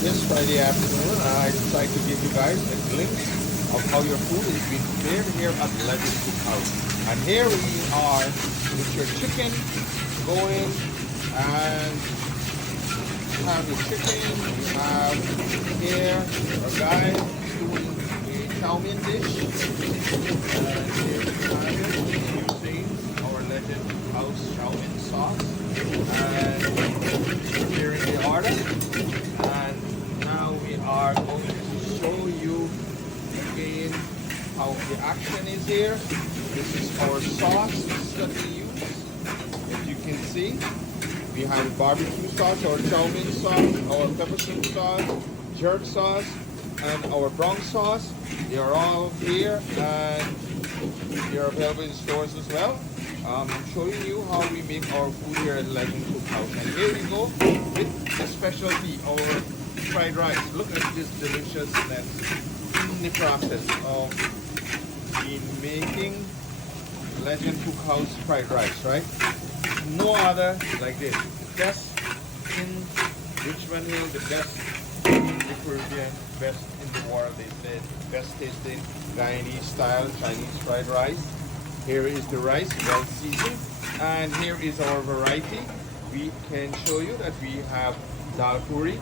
this Friday afternoon, I decided to give you guys a glimpse of how your food is being prepared here at Legend Cookhouse. And here we are with your chicken going, and you have the chicken, you have here a guy doing a chow mein dish, and here we have it using our Legend Cookhouse chow mein sauce, and preparing the order. And now we are going to show you again how the action is here. This is our sauce that we use. As you can see, we have barbecue sauce, our chow mein sauce, our pepper soup sauce, jerk sauce, and our brown sauce. They are all here and they are available in stores as well. I'm showing you how we make our food here at Legend Cookhouse. And here we go with the specialty, our fried rice. Look at this deliciousness in the process of making Legend Cookhouse fried rice, right? No other like this. The best in Richmond Hill, the best in the Caribbean, best in the world. They said best tasting Guyanese style Chinese fried rice. Here is the rice, well seasoned, and here is our variety. We can show you that we have dal puri.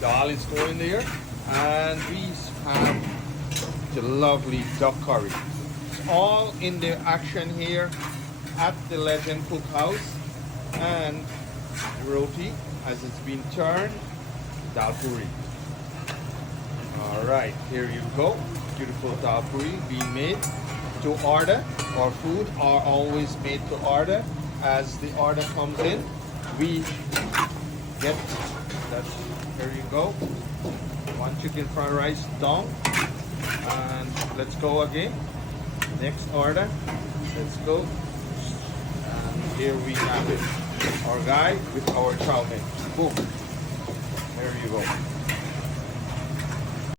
Dal is going there, and we have the lovely duck curry. It's all in the action here at the Legend Cookhouse. And roti, as it's been turned, dal puri. All right, here you go. Beautiful dal puri being made to order. Our food are always made to order. As the order comes in, we get that. Here you go. One chicken fried rice down. And let's go again. Next order. Let's go. And here we have it. Our guy with our chow mein. Boom. There you go.